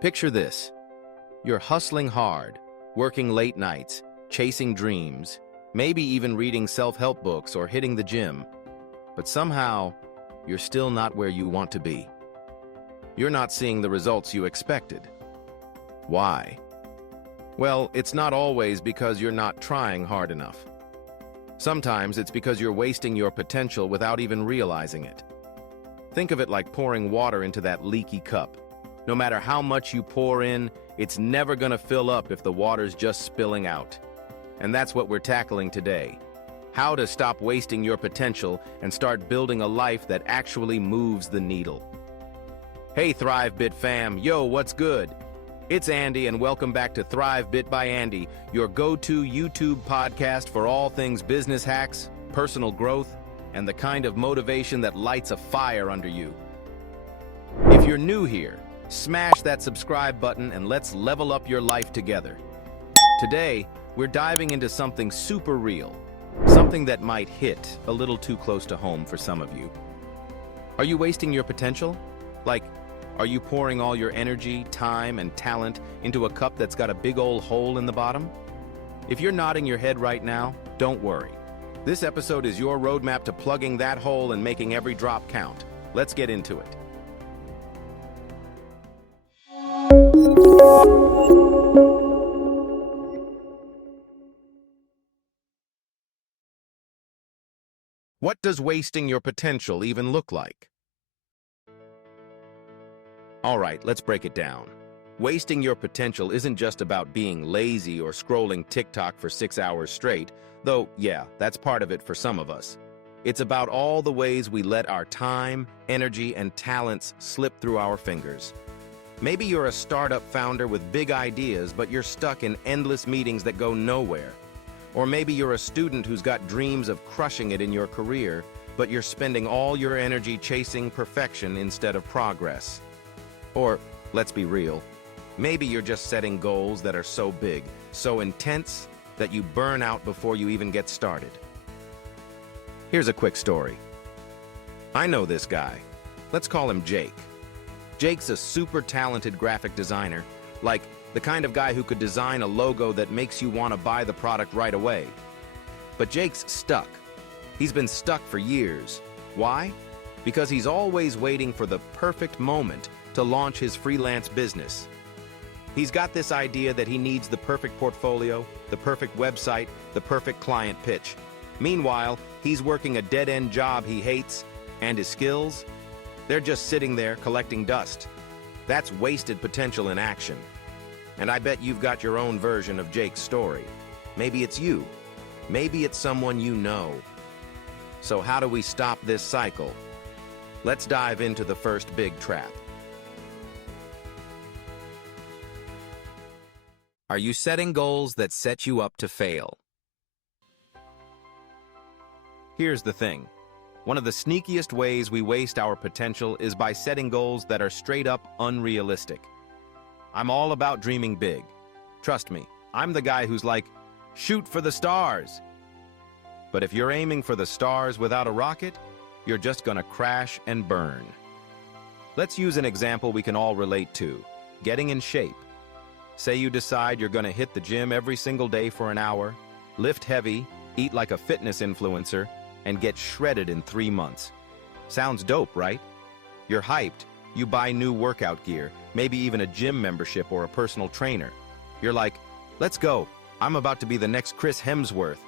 Picture this. You're hustling hard, working late nights, chasing dreams, maybe even reading self-help books or hitting the gym, but somehow, you're still not where you want to be. You're not seeing the results you expected. Why? Well, it's not always because you're not trying hard enough. Sometimes it's because you're wasting your potential without even realizing it. Think of it like pouring water into that leaky cup. No matter how much you pour in, it's never going to fill up if the water's just spilling out. And that's what we're tackling today. How to stop wasting your potential and start building a life that actually moves the needle. Hey ThriveBit fam, yo, what's good? It's Andy and welcome back to ThriveBit by Andy, your go-to YouTube podcast for all things business hacks, personal growth, and the kind of motivation that lights a fire under you. If you're new here, smash that subscribe button and let's level up your life together. Today, we're diving into something super real, something that might hit a little too close to home for some of you. Are you wasting your potential? Are you pouring all your energy, time, and talent into a cup that's got a big old hole in the bottom? If you're nodding your head right now, don't worry. This episode is your roadmap to plugging that hole and making every drop count. Let's get into it. What does wasting your potential even look like? All right, let's break it down. Wasting your potential isn't just about being lazy or scrolling TikTok for 6 hours straight, though, yeah, that's part of it for some of us. It's about all the ways we let our time, energy, and talents slip through our fingers. Maybe you're a startup founder with big ideas, but you're stuck in endless meetings that go nowhere. Or maybe you're a student who's got dreams of crushing it in your career, but you're spending all your energy chasing perfection instead of progress. Or, let's be real, maybe you're just setting goals that are so big, so intense, that you burn out before you even get started. Here's a quick story. I know this guy. Let's call him Jake. Jake's a super talented graphic designer, like the kind of guy who could design a logo that makes you want to buy the product right away. But Jake's stuck. He's been stuck for years. Why? Because he's always waiting for the perfect moment to launch his freelance business. He's got this idea that he needs the perfect portfolio, the perfect website, the perfect client pitch. Meanwhile, he's working a dead-end job he hates, and his skills, they're just sitting there collecting dust. That's wasted potential in action. And I bet you've got your own version of Jake's story. Maybe it's you. Maybe it's someone you know. So how do we stop this cycle? Let's dive into the first big trap. Are you setting goals that set you up to fail? Here's the thing. One of the sneakiest ways we waste our potential is by setting goals that are straight up unrealistic. I'm all about dreaming big. Trust me, I'm the guy who's like, shoot for the stars. But if you're aiming for the stars without a rocket, you're just gonna crash and burn. Let's use an example we can all relate to, getting in shape. Say you decide you're gonna hit the gym every single day for an hour, lift heavy, eat like a fitness influencer, and get shredded in 3 months. Sounds dope, right? You're hyped. You buy new workout gear, maybe even a gym membership or a personal trainer. You're like, let's go. I'm about to be the next Chris Hemsworth.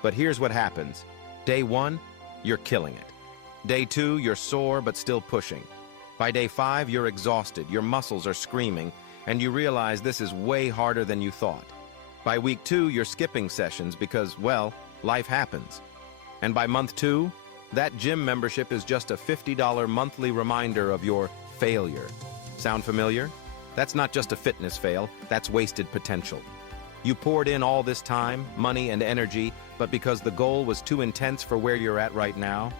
But here's what happens. Day 1, you're killing it. Day 2, you're sore but still pushing. By day 5, you're exhausted, your muscles are screaming, and you realize this is way harder than you thought. By week 2, you're skipping sessions because, well, life happens. And by month 2, that gym membership is just a $50 monthly reminder of your failure. Sound familiar? That's not just a fitness fail, that's wasted potential. You poured in all this time, money, and energy, but because the goal was too intense for where you're at right now,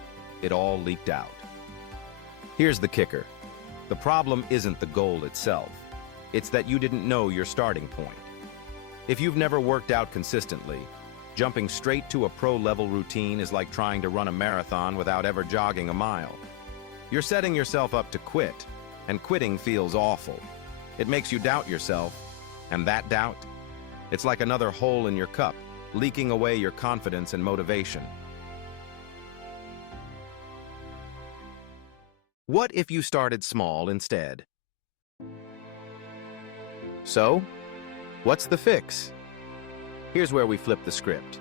it all leaked out. Here's the kicker. The problem isn't the goal itself. It's that you didn't know your starting point. If you've never worked out consistently, jumping straight to a pro-level routine is like trying to run a marathon without ever jogging a mile. You're setting yourself up to quit, and quitting feels awful. It makes you doubt yourself, and that doubt, it's like another hole in your cup, leaking away your confidence and motivation. What if you started small instead? So, what's the fix? Here's where we flip the script.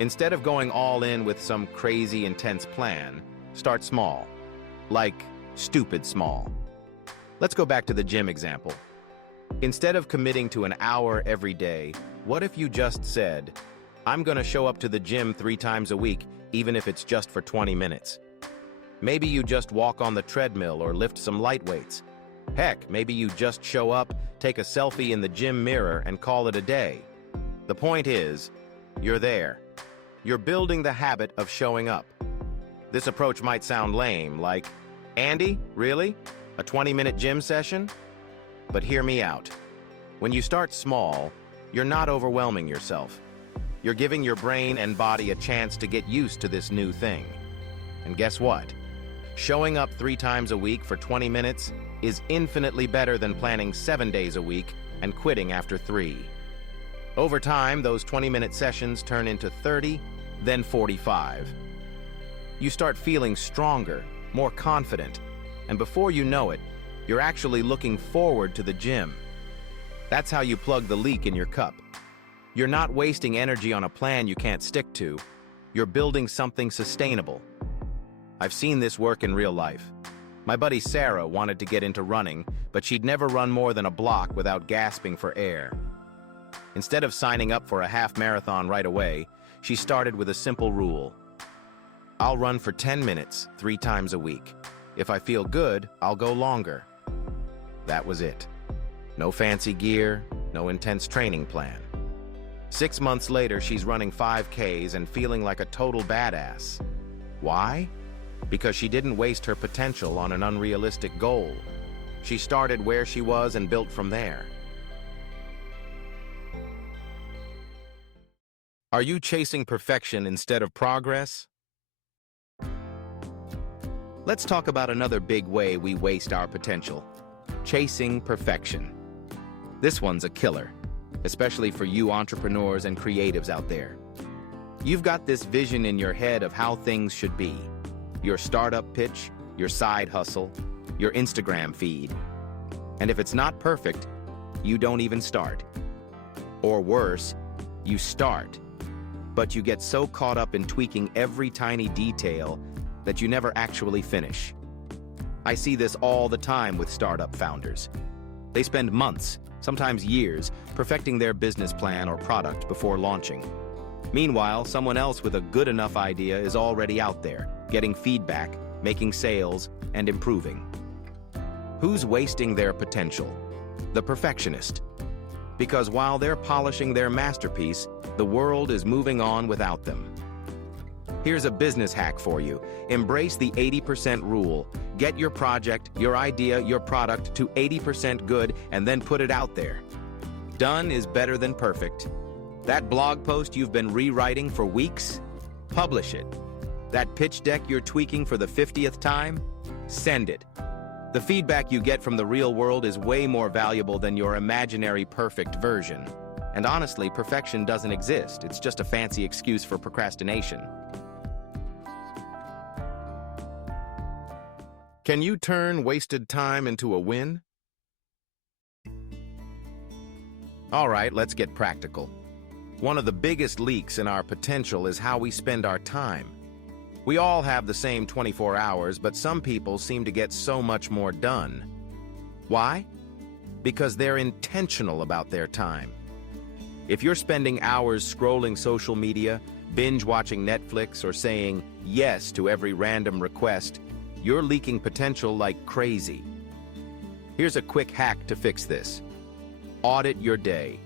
Instead of going all in with some crazy, intense plan, start small. Like, stupid small. Let's go back to the gym example. Instead of committing to an hour every day, what if you just said, I'm going to show up to the gym 3 times a week, even if it's just for 20 minutes. Maybe you just walk on the treadmill or lift some light weights. Heck, maybe you just show up, take a selfie in the gym mirror, and call it a day. The point is, you're there. You're building the habit of showing up. This approach might sound lame, like, Andy, really? A 20-minute gym session? But hear me out. When you start small, you're not overwhelming yourself. You're giving your brain and body a chance to get used to this new thing. And guess what? Showing up 3 times a week for 20 minutes is infinitely better than planning 7 days a week and quitting after 3. Over time, those 20-minute sessions turn into 30, then 45. You start feeling stronger, more confident, and before you know it, you're actually looking forward to the gym. That's how you plug the leak in your cup. You're not wasting energy on a plan you can't stick to. You're building something sustainable. I've seen this work in real life. My buddy Sarah wanted to get into running, but she'd never run more than a block without gasping for air. Instead of signing up for a half marathon right away, she started with a simple rule. I'll run for 10 minutes, 3 times a week. If I feel good, I'll go longer. That was it. No fancy gear, no intense training plan. 6 months later, she's running 5Ks and feeling like a total badass. Why? Because she didn't waste her potential on an unrealistic goal. She started where she was and built from there. Are you chasing perfection instead of progress? Let's talk about another big way we waste our potential. Chasing perfection. This one's a killer, especially for you entrepreneurs and creatives out there. You've got this vision in your head of how things should be. Your startup pitch, your side hustle, your Instagram feed. And if it's not perfect, you don't even start. Or worse, you start, but you get so caught up in tweaking every tiny detail that you never actually finish. I see this all the time with startup founders. They spend months, sometimes years, perfecting their business plan or product before launching. Meanwhile, someone else with a good enough idea is already out there, getting feedback, making sales, and improving. Who's wasting their potential? The perfectionist. Because while they're polishing their masterpiece, the world is moving on without them. Here's a business hack for you. Embrace the 80% rule. Get your project, your idea, your product to 80% good and then put it out there. Done is better than perfect. That blog post you've been rewriting for weeks? Publish it. That pitch deck you're tweaking for the 50th time? Send it. The feedback you get from the real world is way more valuable than your imaginary perfect version. And honestly, perfection doesn't exist. It's just a fancy excuse for procrastination. Can you turn wasted time into a win? All right, let's get practical. One of the biggest leaks in our potential is how we spend our time. We all have the same 24 hours, but some people seem to get so much more done. Why? Because they're intentional about their time. If you're spending hours scrolling social media, binge-watching Netflix, or saying yes to every random request, you're leaking potential like crazy. Here's a quick hack to fix this. Audit your day.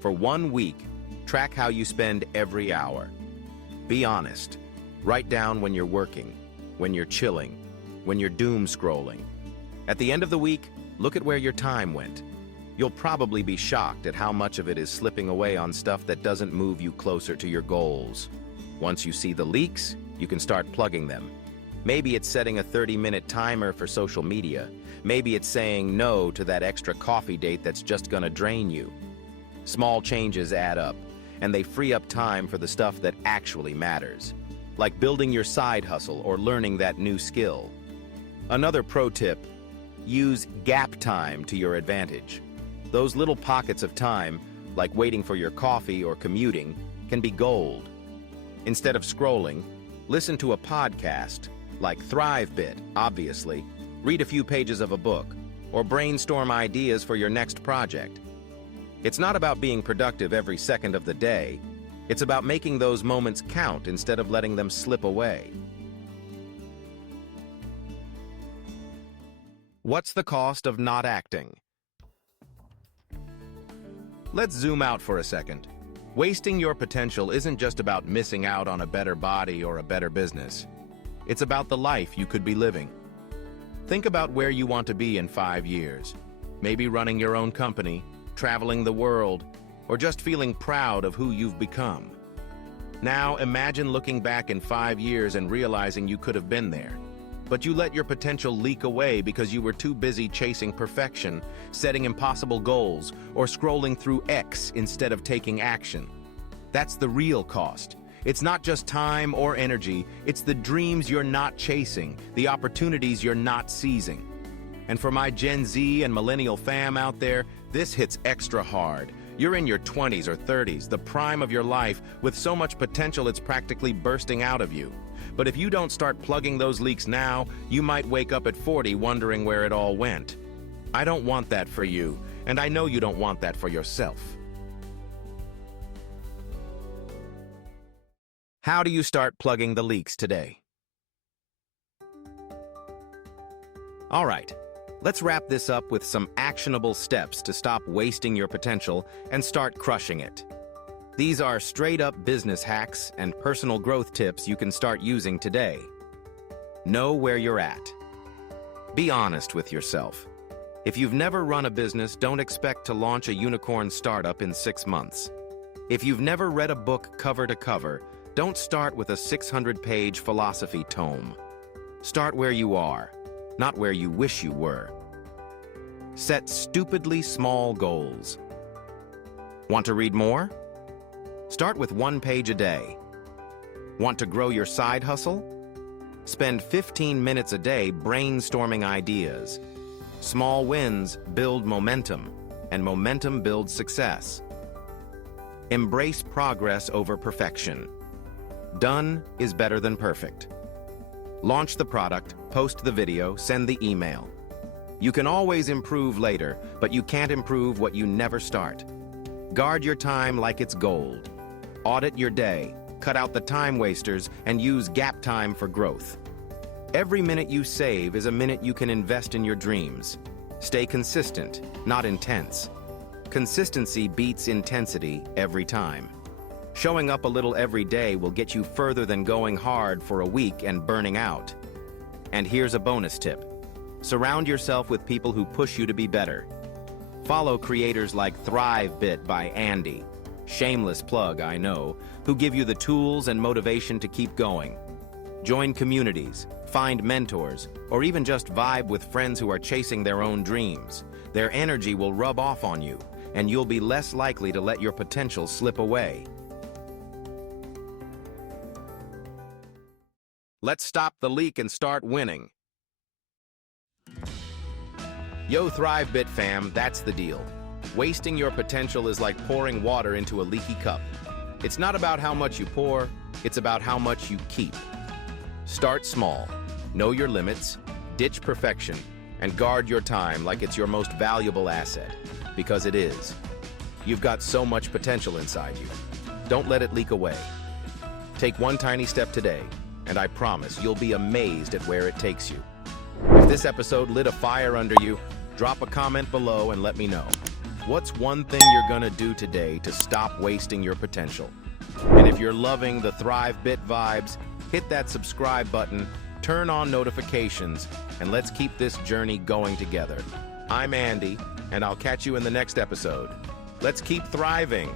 For 1 week, track how you spend every hour. Be honest. Write down when you're working, when you're chilling, when you're doom scrolling. At the end of the week, look at where your time went. You'll probably be shocked at how much of it is slipping away on stuff that doesn't move you closer to your goals. Once you see the leaks, you can start plugging them. Maybe it's setting a 30-minute timer for social media. Maybe it's saying no to that extra coffee date that's just gonna drain you. Small changes add up, and they free up time for the stuff that actually matters, like building your side hustle or learning that new skill. Another pro tip: use gap time to your advantage. Those little pockets of time, like waiting for your coffee or commuting, can be gold. Instead of scrolling, listen to a podcast, like ThriveBit, obviously, read a few pages of a book, or brainstorm ideas for your next project. It's not about being productive every second of the day. It's about making those moments count instead of letting them slip away. What's the cost of not acting? Let's zoom out for a second. Wasting your potential isn't just about missing out on a better body or a better business. It's about the life you could be living. Think about where you want to be in 5 years. Maybe running your own company, traveling the world, or just feeling proud of who you've become. Now imagine looking back in 5 years and realizing you could have been there, but you let your potential leak away because you were too busy chasing perfection, setting impossible goals, or scrolling through X instead of taking action. That's the real cost. It's not just time or energy, it's the dreams you're not chasing, the opportunities you're not seizing. And for my Gen Z and millennial fam out there, this hits extra hard. You're in your 20s or 30s, the prime of your life, with so much potential it's practically bursting out of you. But if you don't start plugging those leaks now, you might wake up at 40 wondering where it all went. I don't want that for you, and I know you don't want that for yourself. How do you start plugging the leaks today? All right, let's wrap this up with some actionable steps to stop wasting your potential and start crushing it. These are straight-up business hacks and personal growth tips you can start using today. Know where you're at. Be honest with yourself. If you've never run a business, don't expect to launch a unicorn startup in 6 months. If you've never read a book cover to cover, don't start with a 600-page philosophy tome. Start where you are, not where you wish you were. Set stupidly small goals. Want to read more? Start with 1 page a day. Want to grow your side hustle? Spend 15 minutes a day brainstorming ideas. Small wins build momentum, and momentum builds success. Embrace progress over perfection. Done is better than perfect. Launch the product, post the video, send the email. You can always improve later, but you can't improve what you never start. Guard your time like it's gold. Audit your day, cut out the time wasters, and use gap time for growth. Every minute you save is a minute you can invest in your dreams. Stay consistent, not intense. Consistency beats intensity every time. Showing up a little every day will get you further than going hard for a week and burning out. And here's a bonus tip. Surround yourself with people who push you to be better. Follow creators like ThriveBit by Andy, shameless plug, I know, who give you the tools and motivation to keep going. Join communities, find mentors, or even just vibe with friends who are chasing their own dreams. Their energy will rub off on you, and you'll be less likely to let your potential slip away. Let's stop the leak and start winning. Yo, ThriveBit fam, that's the deal. Wasting your potential is like pouring water into a leaky cup. It's not about how much you pour, it's about how much you keep. Start small, know your limits, ditch perfection, and guard your time like it's your most valuable asset, because it is. You've got so much potential inside you. Don't let it leak away. Take one tiny step today, and I promise you'll be amazed at where it takes you. If this episode lit a fire under you, drop a comment below and let me know. What's one thing you're gonna do today to stop wasting your potential? And if you're loving the ThriveBit vibes, hit that subscribe button, turn on notifications, and let's keep this journey going together. I'm Andy, and I'll catch you in the next episode. Let's keep thriving.